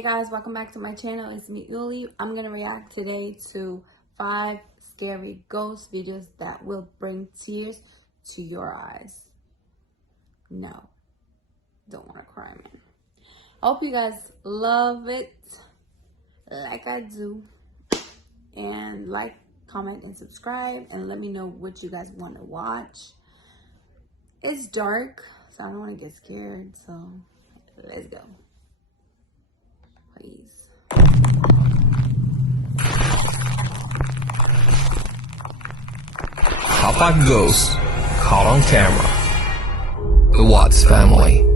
Hey guys, welcome back to my channel. It's me, Ylli. I'm gonna react today to 5 scary ghost videos that will bring tears to your eyes. No, don't want to cry, man. I hope you guys love it like I do. And like, comment, and subscribe, and let me know what you guys want to watch. It's dark, so I don't want to get scared, so let's go. Please. Top 5 ghosts caught on camera. The Watts family.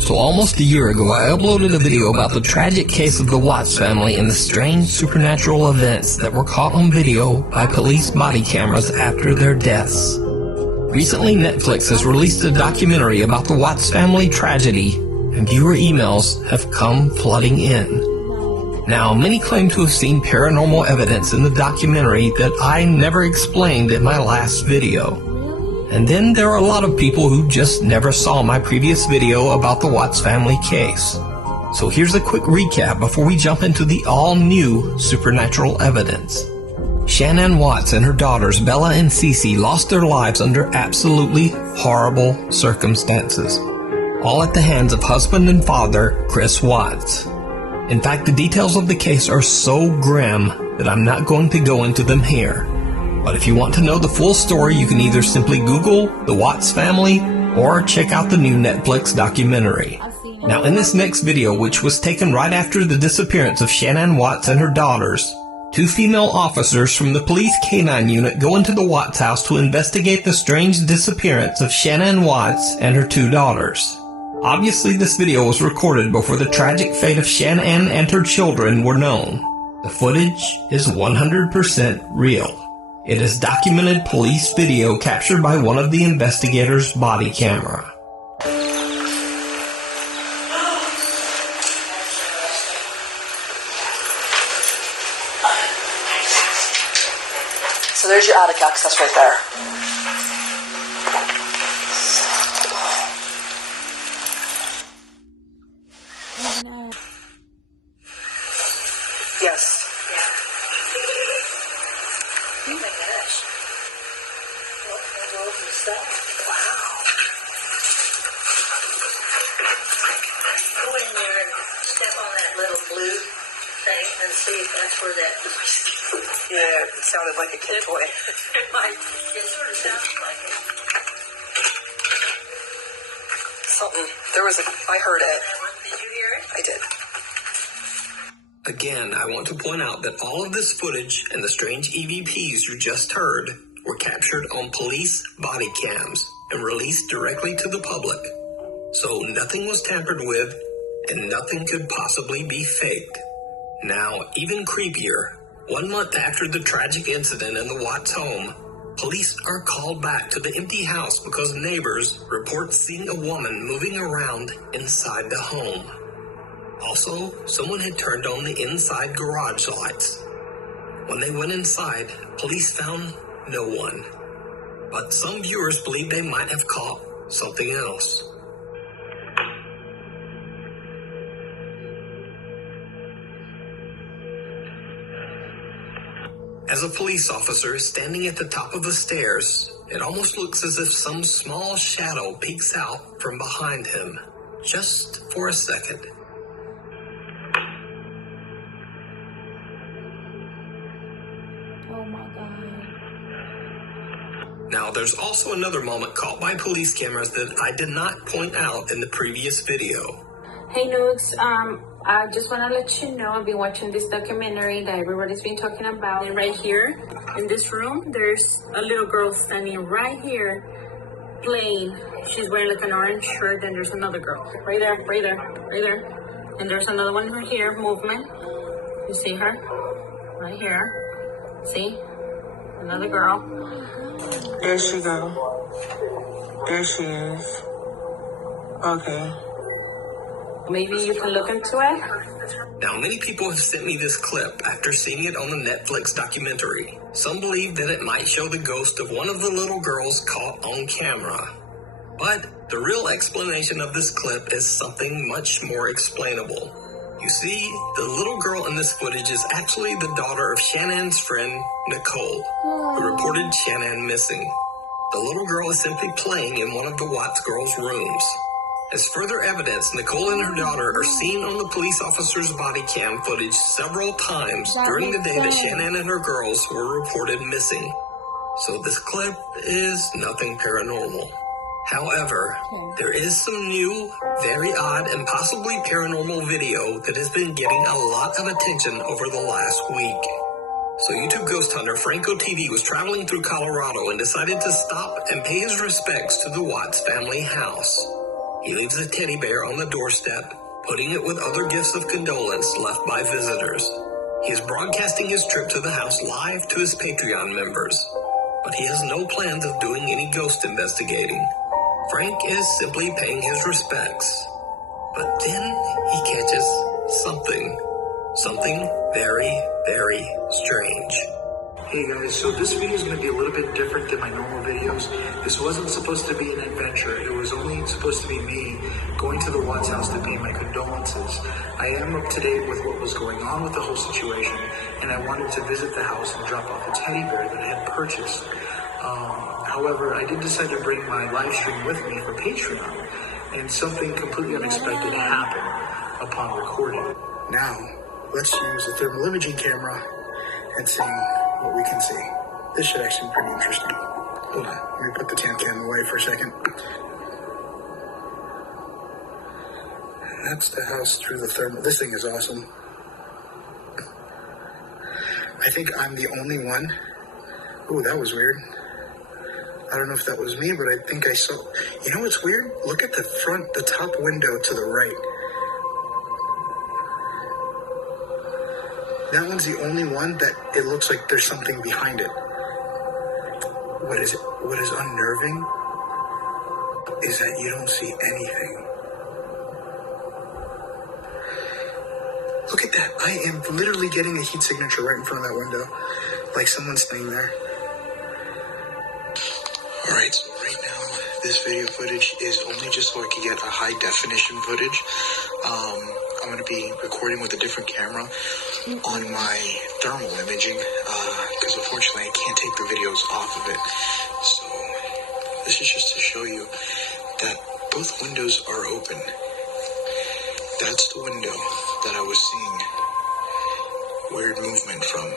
So almost a year ago, I uploaded a video about the tragic case of the Watts family and the strange supernatural events that were caught on video by police body cameras after their deaths. Recently, Netflix has released a documentary about the Watts family tragedy, and viewer emails have come flooding in. Now, many claim to have seen paranormal evidence in the documentary that I never explained in my last video. And then there are a lot of people who just never saw my previous video about the Watts family case. So here's a quick recap before we jump into the all-new supernatural evidence. Shanann Watts and her daughters Bella and Cece lost their lives under absolutely horrible circumstances, all at the hands of husband and father Chris Watts. In fact, the details of the case are so grim that I'm not going to go into them here. But if you want to know the full story, you can either simply Google the Watts family or check out the new Netflix documentary. Now, in this next video, which was taken right after the disappearance of Shanann Watts and her daughters, 2 female officers from the police K-9 unit go into the Watts house to investigate the strange disappearance of Shanann Watts and her 2 daughters. Obviously, this video was recorded before the tragic fate of Shanann and her children were known. The footage is 100% real. It is documented police video captured by one of the investigators' body camera. So there's your attic access right there. Yes. Oh my gosh. Wow. Go in there and step on that little blue thing and see if that's where that noise came. Yeah, it sounded like a kid toy. It sort of sounded like it. Something. I heard it. Did you hear it? I did. Again, I want to point out that all of this footage and the strange EVPs you just heard were captured on police body cams and released directly to the public. So nothing was tampered with and nothing could possibly be faked. Now, even creepier, 1 month after the tragic incident in the Watts home, police are called back to the empty house because neighbors report seeing a woman moving around inside the home. Also, someone had turned on the inside garage lights. When they went inside, police found no one. But some viewers believe they might have caught something else. As a police officer is standing at the top of the stairs, it almost looks as if some small shadow peeks out from behind him, just for a second. Oh my God. Now, there's also another moment caught by police cameras that I did not point out in the previous video. Hey NUKE'S, I just want to let you know I've been watching this documentary that everybody's been talking about. And right here in this room, there's a little girl standing right here playing. She's wearing like an orange shirt, and there's another girl right there, right there, right there. And there's another one right here, movement. You see her? Right here. See? Another girl. There she go. There she is. Okay. Maybe you can look into it. Now, many people have sent me this clip after seeing it on the Netflix documentary. Some believe that it might show the ghost of one of the little girls caught on camera. But the real explanation of this clip is something much more explainable. You see, the little girl in this footage is actually the daughter of Shannon's friend, Nicole, who reported Shannon missing. The little girl is simply playing in one of the Watts girls' rooms. As further evidence, Nicole and her daughter are seen on the police officer's body cam footage several times during the day that Shannon and her girls were reported missing. So this clip is nothing paranormal. However, there is some new, very odd, and possibly paranormal video that has been getting a lot of attention over the last week. So YouTube ghost hunter Franco TV was traveling through Colorado and decided to stop and pay his respects to the Watts family house. He leaves a teddy bear on the doorstep, putting it with other gifts of condolence left by visitors. He is broadcasting his trip to the house live to his Patreon members, but he has no plans of doing any ghost investigating. Frank is simply paying his respects. But then he catches something very, very strange. Hey guys, so this video is going to be a little bit different than my normal videos. This wasn't supposed to be an adventure. It was only supposed to be me going to the Watts house to pay my condolences. I am up to date with what was going on with the whole situation, and I wanted to visit the house and drop off a teddy bear that I had purchased. However, I did decide to bring my live stream with me for Patreon, and something completely unexpected happened upon recording. Now, let's use a thermal imaging camera and see what we can see. This should actually be pretty interesting. Hold on, let me put the tan cam away for a second. That's the house through the thermal. This thing is awesome. I think I'm the only one. Ooh, that was weird. I don't know if that was me, but I think I saw. You know what's weird? Look at the front, the top window to the right. That one's the only one that it looks like there's something behind it. What is unnerving is that you don't see anything. Look at that. I am literally getting a heat signature right in front of that window. Like someone's staying there. Alright, so right now, this video footage is only just so I can get a high definition footage. I'm going to be recording with a different camera on my thermal imaging, because unfortunately I can't take the videos off of it. So this is just to show you that both windows are open. That's the window that I was seeing weird movement from.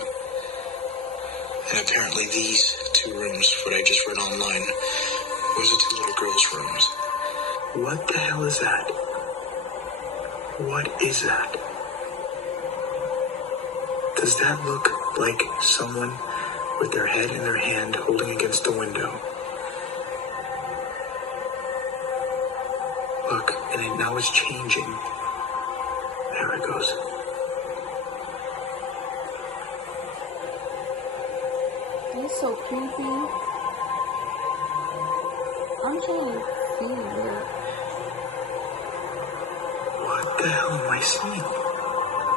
And apparently these two rooms, what I just read online, was the two little girls' rooms. What the hell is that? What is that? Does that look like someone with their head in their hand holding against the window? Look, and now it's changing. There it goes. It's so creepy. I'm trying to see it. What the hell am I seeing?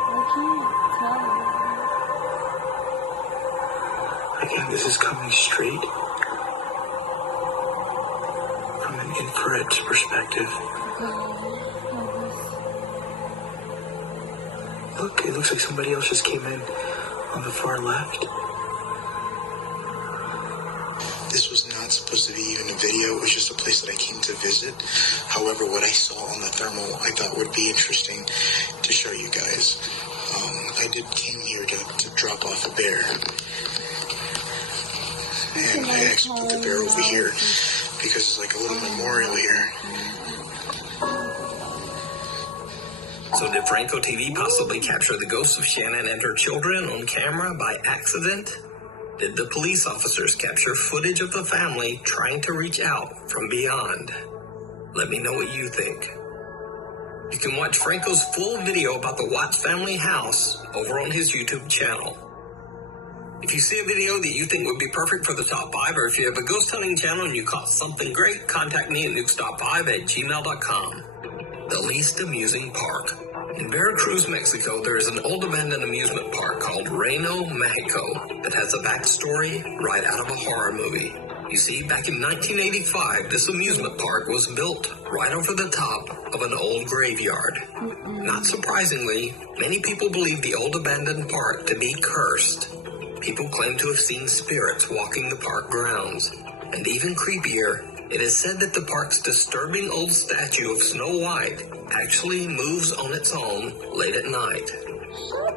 I can't tell. Again, this is coming straight from an infrared perspective. Look, it looks like somebody else just came in on the far left. This was not supposed to be even a video. It was just a place that I came to visit. However, what I saw on the thermal I thought would be interesting to show you guys. I came here to drop off a bear. And I actually put the bear over here because it's like a little memorial here. So did Franco TV possibly capture the ghosts of Shannon and her children on camera by accident? Did the police officers capture footage of the family trying to reach out from beyond? Let me know what you think. You can watch Franco's full video about the Watts family house over on his YouTube channel. If you see a video that you think would be perfect for the top 5, or if you have a ghost hunting channel and you caught something great, contact me at nukestop5@gmail.com. The least amusing part. In Veracruz, Mexico, there is an old abandoned amusement park called Reno, Mexico that has a backstory right out of a horror movie. You see, back in 1985, this amusement park was built right over the top of an old graveyard. Not surprisingly, many people believe the old abandoned park to be cursed. People claim to have seen spirits walking the park grounds. And even creepier, it is said that the park's disturbing old statue of Snow White actually moves on its own late at night.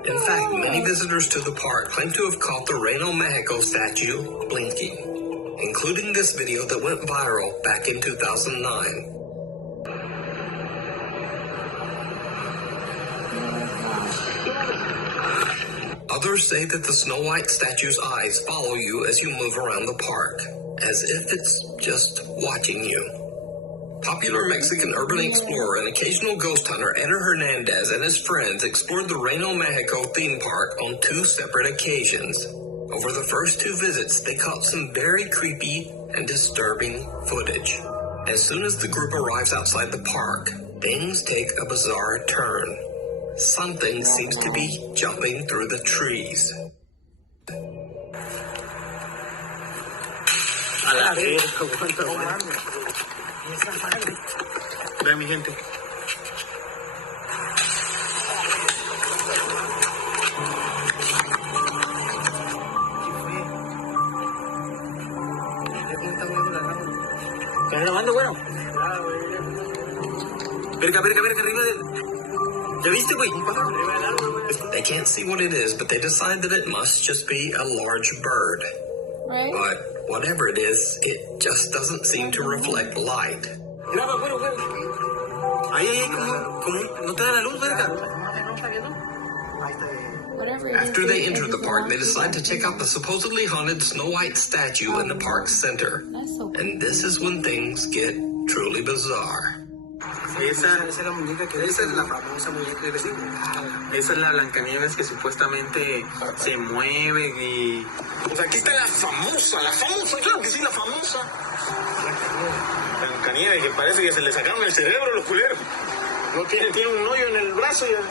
In fact, many visitors to the park claim to have caught the Reno, Mexico statue blinking, including this video that went viral back in 2009. Others say that the Snow White statue's eyes follow you as you move around the park, as if it's just watching you. Popular Mexican urban explorer and occasional ghost hunter Eder Hernandez and his friends explored the Reno, Mexico theme park on 2 separate occasions. Over the first 2 visits, they caught some very creepy and disturbing footage. As soon as the group arrives outside the park, things take a bizarre turn. Something seems to be jumping through the trees. A la verga, vean mi gente. ¿Estás grabando, bueno? Verga, arriba de... ¿Ya viste, güey? They can't see what it is, but they decide that it must just be a large bird. Right? But whatever it is, it just doesn't seem to reflect light. Graba, güero. Ahí, como, no te da la luz, verga. Whatever it is, After they enter the park, they decide to check out the supposedly haunted Snow White statue in the park's center. That's so cool. And this is when things get truly bizarre. Esa es la muñeca que esa es la famosa muñeca de vecino. Esa es la Blancanieves que supuestamente se mueve y... Pues aquí está la famosa, claro que sí, la famosa. Blancanieves, que parece que se le sacaron el cerebro los culeros. No tiene un hoyo en el brazo ya.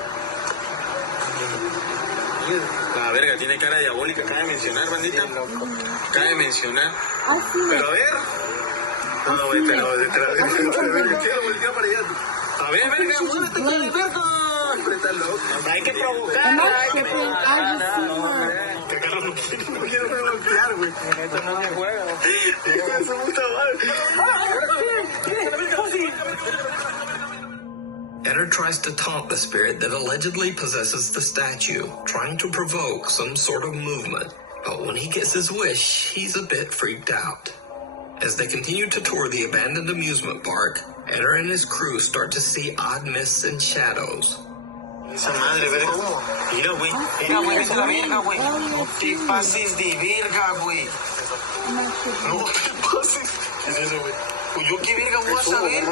La verga, tiene cara diabólica, cabe mencionar, bandita. Cabe mencionar. Pero a ver... No, güey, pero detrás de voltea para allá. A ver, verga, muévete con el verga. Está loco. Hay que provocarla. No quiero voltear, güey. Esto no me juega. Esto es su puta madre. Eder tries to taunt the spirit that allegedly possesses the statue, trying to provoke some sort of movement. But when he gets his wish, he's a bit freaked out. As they continue to tour the abandoned amusement park, Eder and his crew start to see odd mists and shadows. Esa madre, verga. Mira, güey. Vete a la verga, güey. No te pases de verga, güey. No te pases. ¿Qué es eso, güey? Pues yo qué verga voy a saber.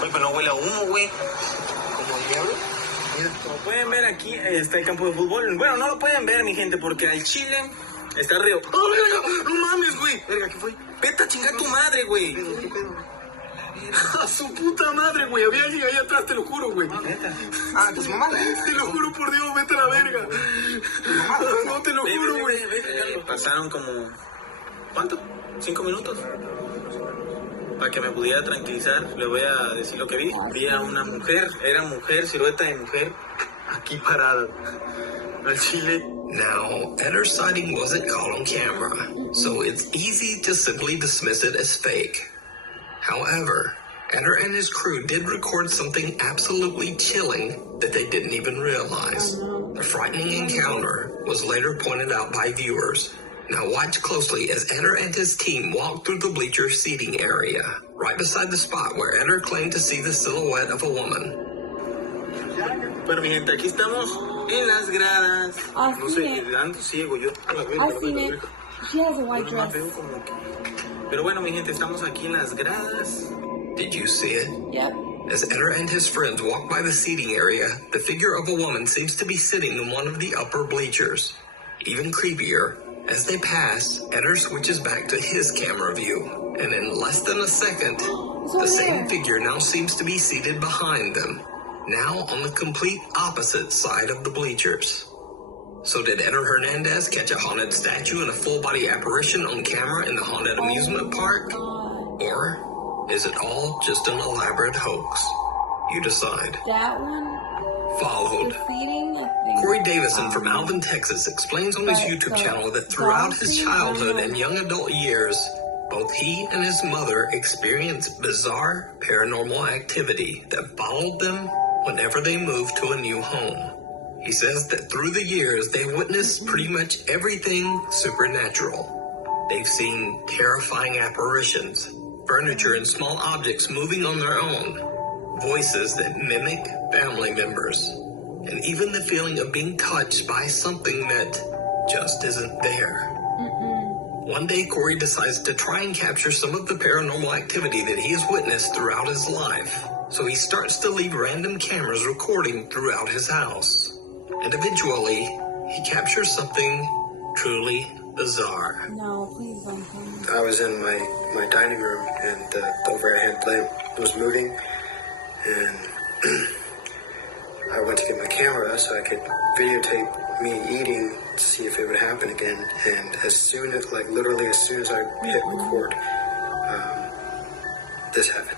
Güey, pero no huele a humo, güey. ¿Como el diablo? Como pueden ver, aquí está el campo de fútbol. Bueno, no lo pueden ver, mi gente, porque al Chile está el río. ¡Oh, verga! ¡No mames, güey! Verga, ¿qué fue? Vete a chingar tu madre, güey. A su puta madre, güey. Había alguien ahí atrás, te lo juro, güey. ¿Neta? Ah, pues mamá. Te lo juro por Dios, vete a la verga. No, te lo juro, güey. Pasaron como... ¿Cuánto? 5 minutos. Para que me pudiera tranquilizar, le voy a decir lo que vi. Vi a una mujer, era mujer, silueta de mujer, aquí parada. Al Chile. Now, Eder's sighting wasn't caught on camera, so it's easy to simply dismiss it as fake. However, Eder and his crew did record something absolutely chilling that they didn't even realize. The frightening encounter was later pointed out by viewers. Now watch closely as Eder and his team walk through the bleacher seating area, right beside the spot where Eder claimed to see the silhouette of a woman. Bueno, mi gente, aquí estamos en las gradas. No sé, ando ciego yo. She has a white dress. Pero bueno, mi gente, estamos aquí en las gradas. Did you see it? Yep. As Eder and his friends walk by the seating area, the figure of a woman seems to be sitting in one of the upper bleachers. Even creepier, as they pass, Eder switches back to his camera view, and in less than a second, the same figure now seems to be seated behind them. now on the complete opposite side of the bleachers. So did Eder Hernandez catch a haunted statue and a full-body apparition on camera in the haunted amusement park? Or is it all just an elaborate hoax? You decide. That one? Followed. Corey Davison from Alvin, Texas explains on his YouTube channel that throughout his childhood and young adult years, both he and his mother experienced bizarre paranormal activity that followed them whenever they moved to a new home. He says that through the years, they witnessed pretty much everything supernatural. They've seen terrifying apparitions, furniture and small objects moving on their own, voices that mimic family members, and even the feeling of being touched by something that just isn't there. One day, Corey decides to try and capture some of the paranormal activity that he has witnessed throughout his life. So he starts to leave random cameras recording throughout his house. And eventually, he captures something truly bizarre. No, please don't tell me. I was in my dining room, and the overhead lamp was moving, and I went to get my camera so I could videotape me eating to see if it would happen again. And as soon as, like literally as soon as I hit record, this happened.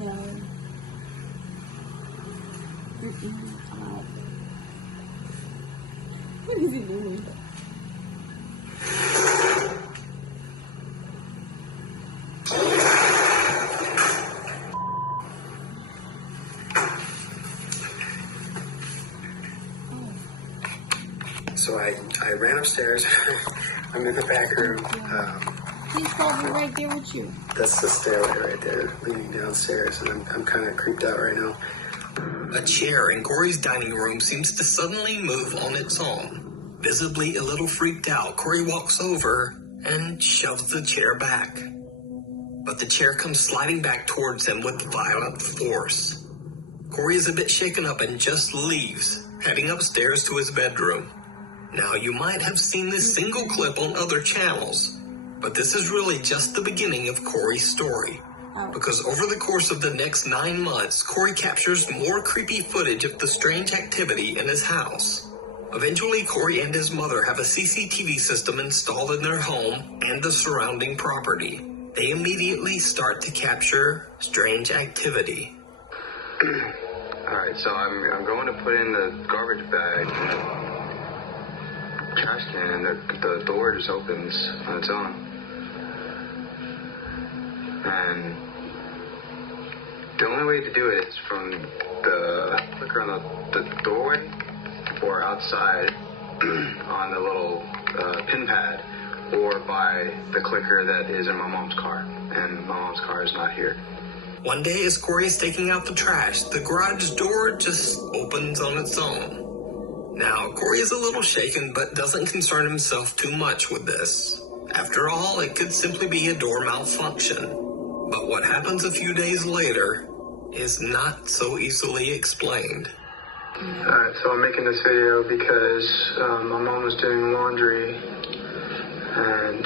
No. What is he doing? So I ran upstairs. I'm in the back room. He's probably right there with you. That's the stairway right there, leading downstairs, and I'm kind of creeped out right now. A chair in Corey's dining room seems to suddenly move on its own. Visibly a little freaked out, Corey walks over and shoves the chair back. But the chair comes sliding back towards him with violent force. Corey is a bit shaken up and just leaves, heading upstairs to his bedroom. Now, you might have seen this single clip on other channels, but this is really just the beginning of Corey's story. Because over the course of the next 9 months, Corey captures more creepy footage of the strange activity in his house. Eventually, Corey and his mother have a CCTV system installed in their home and the surrounding property. They immediately start to capture strange activity. Alright, so I'm going to put in the garbage bag, trash can, and the door just opens on its own. And the only way to do it is from the clicker on the doorway or outside on the little pin pad, or by the clicker that is in my mom's car. And my mom's car is not here. One day, as Corey is taking out the trash, the garage door just opens on its own. Now, Corey is a little shaken, but doesn't concern himself too much with this. After all, it could simply be a door malfunction. But what happens a few days later is not so easily explained. Alright, so I'm making this video because my mom was doing laundry and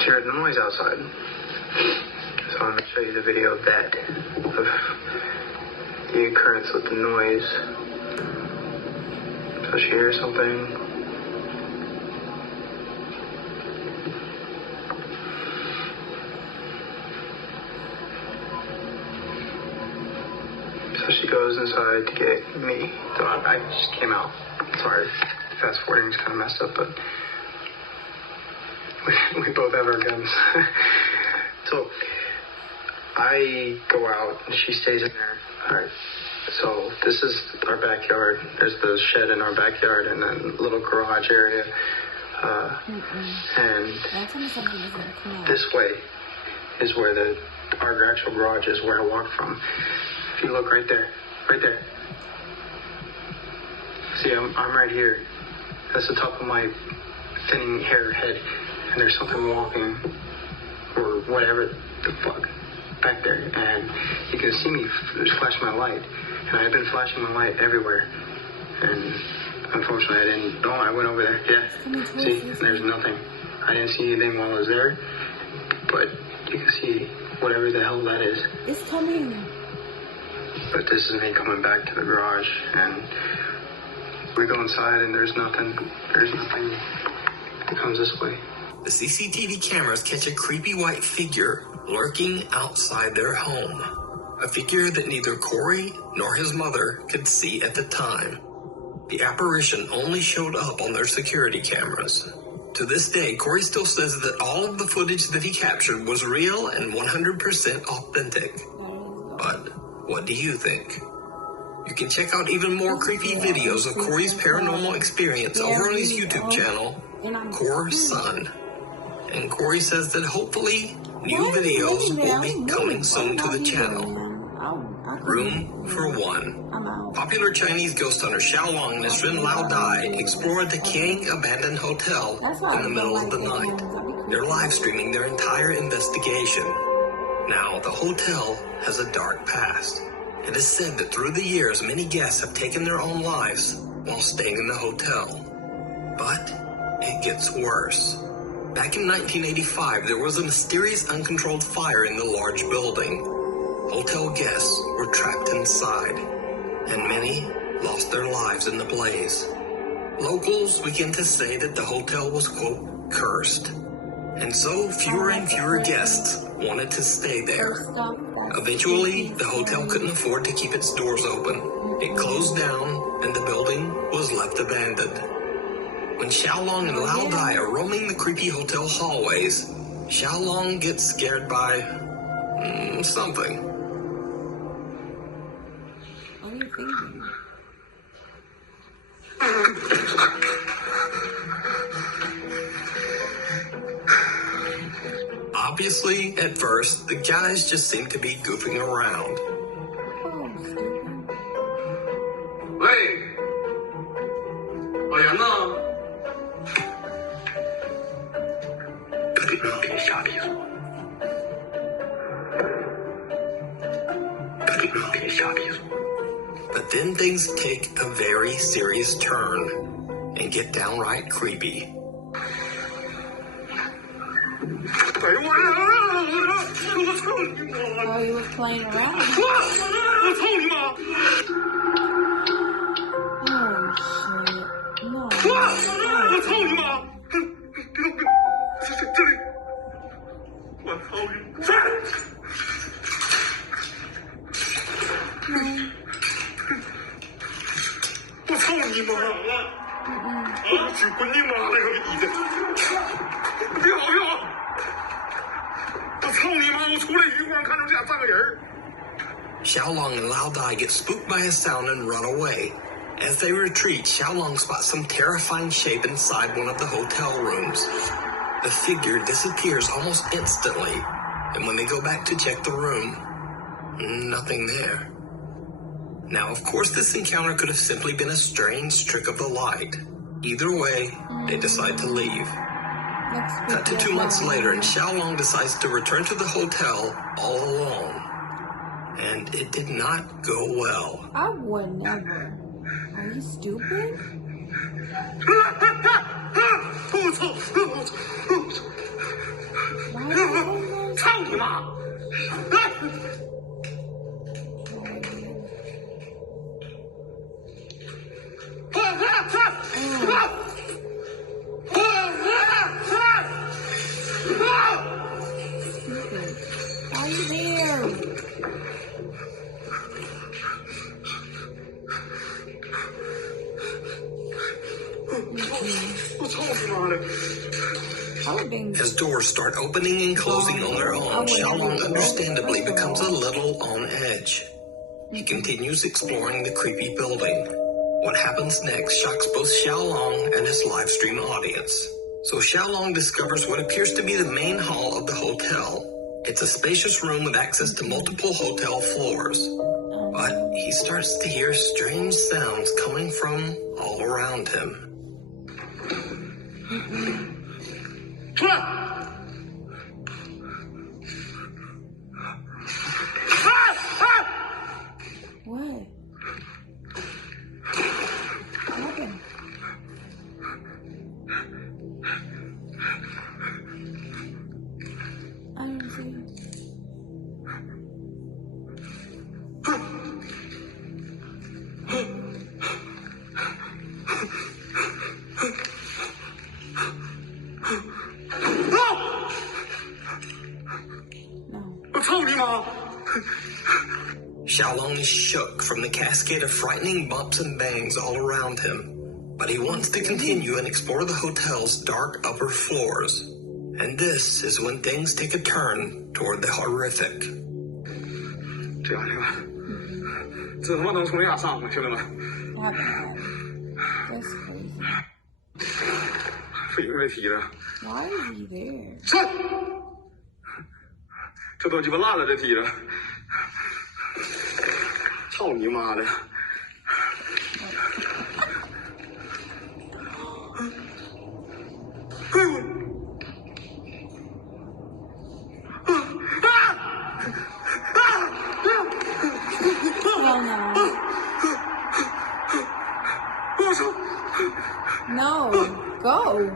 she heard noise outside. So I'm going to show you the video of that, of the occurrence of the noise. So she hears something. So she goes inside to get me. So I just came out. Sorry, fast forwarding is kind of messed up, but we both have our guns. So I go out and she stays in there. Alright, so this is our backyard. There's the shed in our backyard and then a little garage area. And this way is where our actual garage is, where I walked from. If you look right there. See, I'm right here. That's the top of my thinning hair head. And there's something walking, or whatever the fuck, back there. And you can see me flash my light. And I've been flashing my light everywhere. And unfortunately, I didn't. Oh, I went over there. Yeah. See, there's nothing. I didn't see anything while I was there, but you can see whatever the hell that is. It's coming. But this is me coming back to the garage, and we go inside, and there's nothing. There's nothing that comes this way. The CCTV cameras catch a creepy white figure lurking outside their home. A figure that neither Corey nor his mother could see at the time. The apparition only showed up on their security cameras. To this day, Corey still says that all of the footage that he captured was real and 100% authentic. But what do you think? You can check out even more creepy videos of Corey's paranormal experience over on his YouTube channel, Core's Son. And Corey says that hopefully new videos will be coming soon to the channel. Room for One. Popular Chinese ghost hunter Xiaolong and his friend Lao Dai explored the King abandoned hotel in the middle of the night. They're live streaming their entire investigation. Now, the hotel has a dark past. It is said that through the years, many guests have taken their own lives while staying in the hotel. But it gets worse. Back in 1985, there was a mysterious uncontrolled fire in the large building. Hotel guests were trapped inside, and many lost their lives in the blaze. Locals began to say that the hotel was, quote, cursed. And so fewer and fewer guests wanted to stay there. Eventually, the hotel couldn't afford to keep its doors open. It closed down, and the building was left abandoned. When Xiaolong and Lao Dai are roaming the creepy hotel hallways, Xiaolong gets scared by something. What are you thinking? Obviously, at first, the guys just seem to be goofing around. Hey! 老杨呢？别瞎逼说！别瞎逼说！ But then things take a very serious turn and get downright creepy. 哎呦我操你妈！ While you were playing around. 我操你妈！ Oh shit. No. 我操你妈！这里，我操你！我操你妈！我去滚你妈了个逼的！别跑！我操你妈！我出来余光看着这俩站个人。 Xiaolong and Lao Dai get spooked by a sound and run away. As they retreat, Xiaolong spots some terrifying shape inside one of the hotel rooms. The figure disappears almost instantly, and when they go back to check the room, nothing there. Now, of course, this encounter could have simply been a strange trick of the light. Either way, they decide to leave. Cut to 2 months later, and Xiaolong decides to return to the hotel all alone. And it did not go well. I would never. Are you stupid? Why are you here? As doors start opening and closing on their own, Xiaolong understandably becomes a little on edge. He continues exploring the creepy building. What happens next shocks both Xiaolong and his live stream audience. So Xiaolong discovers what appears to be the main hall of the hotel. It's a spacious room with access to multiple hotel floors. But he starts to hear strange sounds coming from all around him. What? Xiaolong is shook from the cascade of frightening bumps and bangs all around him, but he wants to continue and explore the hotel's dark upper floors. And this is when things take a turn toward the horrific. 这样，这他妈能从亚上吗，兄弟们？ That's crazy. 飞没踢的， Why is he there? 这都鸡巴烂了，这踢的，操你妈的！ No, go.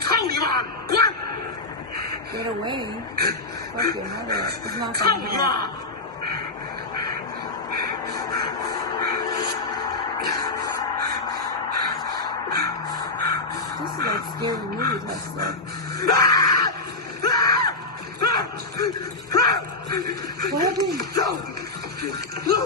操你妈！滚！ Get away. Fuck your mother. It's not 操 gonna 你 help. 妈！ This is like scary movie type stuff. What happened?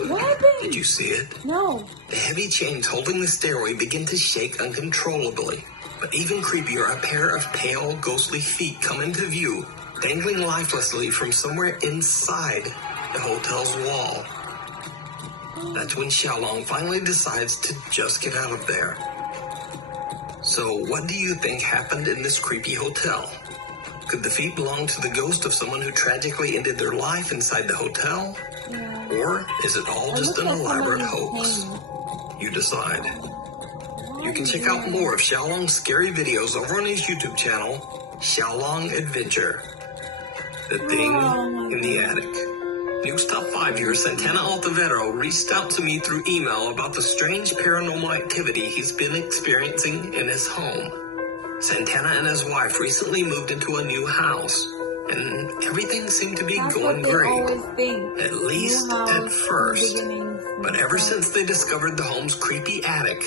What happened? Did you see it? No. The heavy chains holding the stairway begin to shake uncontrollably. But even creepier, a pair of pale, ghostly feet come into view, dangling lifelessly from somewhere inside the hotel's wall. That's when Xiaolong finally decides to just get out of there. So, what do you think happened in this creepy hotel? Could the feet belong to the ghost of someone who tragically ended their life inside the hotel? Yeah. Or is it all just an elaborate hoax? You decide. You can check out more of Xiaolong's scary videos over on his YouTube channel, Xiaolong Adventure. The Thing in the Attic. Nuke's Top 5 here, Santana Altavero, reached out to me through email about the strange paranormal activity he's been experiencing in his home. Santana and his wife recently moved into a new house, and everything seemed to be going great, at least at first. But ever since they discovered the home's creepy attic,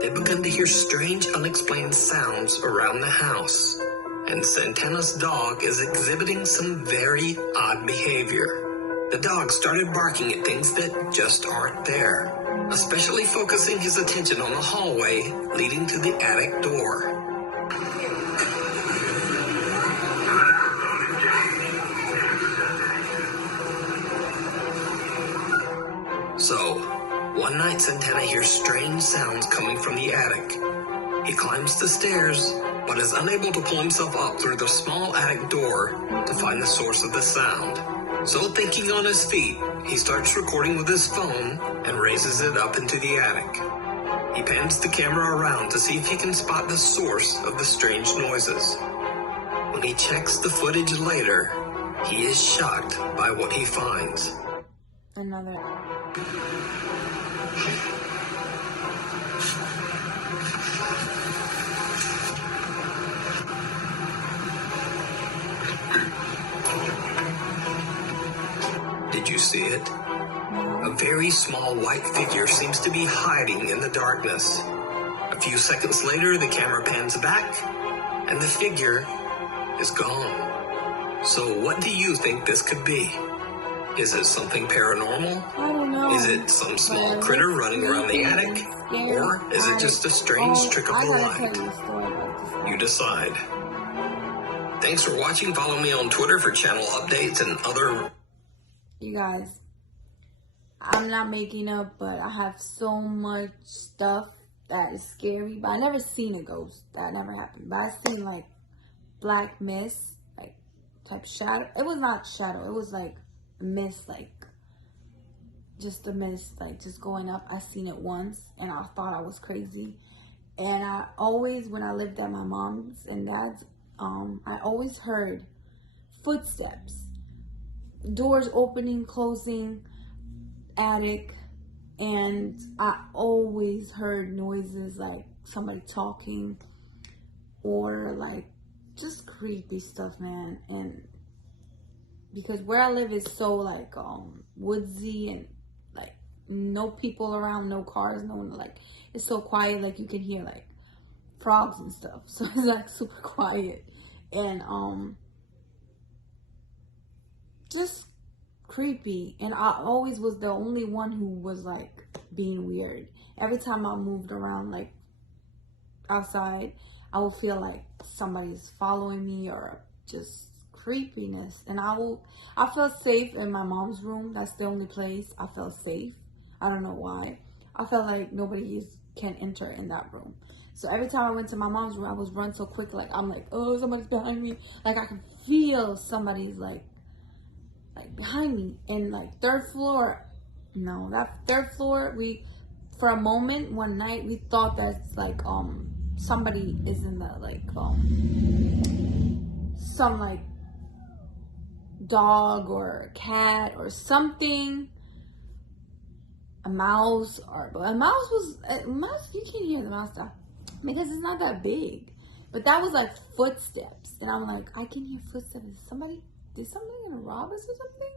they've begun to hear strange, unexplained sounds around the house, and Santana's dog is exhibiting some very odd behavior. The dog started barking at things that just aren't there, especially focusing his attention on the hallway leading to the attic door. So, one night Santana hears strange sounds coming from the attic. He climbs the stairs, but is unable to pull himself up through the small attic door to find the source of the sound. So, thinking on his feet, he starts recording with his phone and raises it up into the attic. He pans the camera around to see if he can spot the source of the strange noises. When he checks the footage later, he is shocked by what he finds. Another. Did you see it? A very small white figure seems to be hiding in the darkness. A few seconds later, the camera pans back, and the figure is gone. So what do you think this could be? Is it something paranormal? I don't know. Is it some small critter running around the attic? Or is it just a strange trick of the light? You decide. Thanks for watching. Follow me on Twitter for channel updates and other... You guys, I'm not making up, but I have so much stuff that is scary. But I never seen a ghost. That never happened. But I seen like black mist, like type shadow. It was not shadow. It was like mist, like just a mist, like just going up. I seen it once, and I thought I was crazy. And I always, when I lived at my mom's and dad's, I always heard footsteps. Doors opening, closing, attic, and I always heard noises like somebody talking or like just creepy stuff, man. And because where I live is so like woodsy and like no people around, no cars, no one, like, it's so quiet, like, you can hear, like, frogs and stuff. So it's, like, super quiet. And, just creepy. And I always was the only one who was, like, being weird. Every time I moved around, like, outside, I would feel like somebody's following me, or just creepiness. And I felt safe in my mom's room. That's the only place I felt safe. I don't know why. I felt like nobody can enter in that room. So every time I went to my mom's room, I was run so quick, like, I'm like, oh, somebody's behind me. Like, I can feel somebody's like behind me. And like third floor, no, that third floor, for a moment one night, we thought that's like somebody is in the like some like dog or cat or something, a mouse. You can't hear the mouse stuff because it's not that big, but that was like footsteps, and I'm like, I can hear footsteps. Did somebody gonna rob us or something?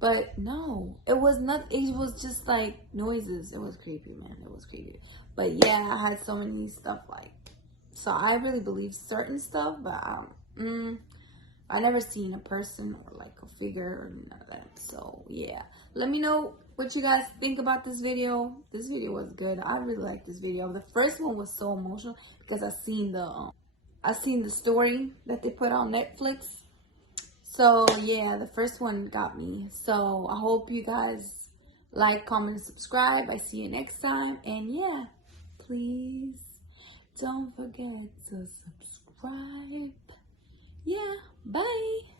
But no, it was not. It was just like noises. It was creepy, man. It was creepy. But yeah, I had so many stuff like, so I really believe certain stuff, but I never seen a person or like a figure or none of that. So yeah, let me know what you guys think about this video. This video was good. I really liked this video. The first one was so emotional because I seen the story that they put on Netflix. So yeah, the first one got me. So I hope you guys like, comment, and subscribe. I see you next time. And yeah, please don't forget to subscribe. Yeah, bye.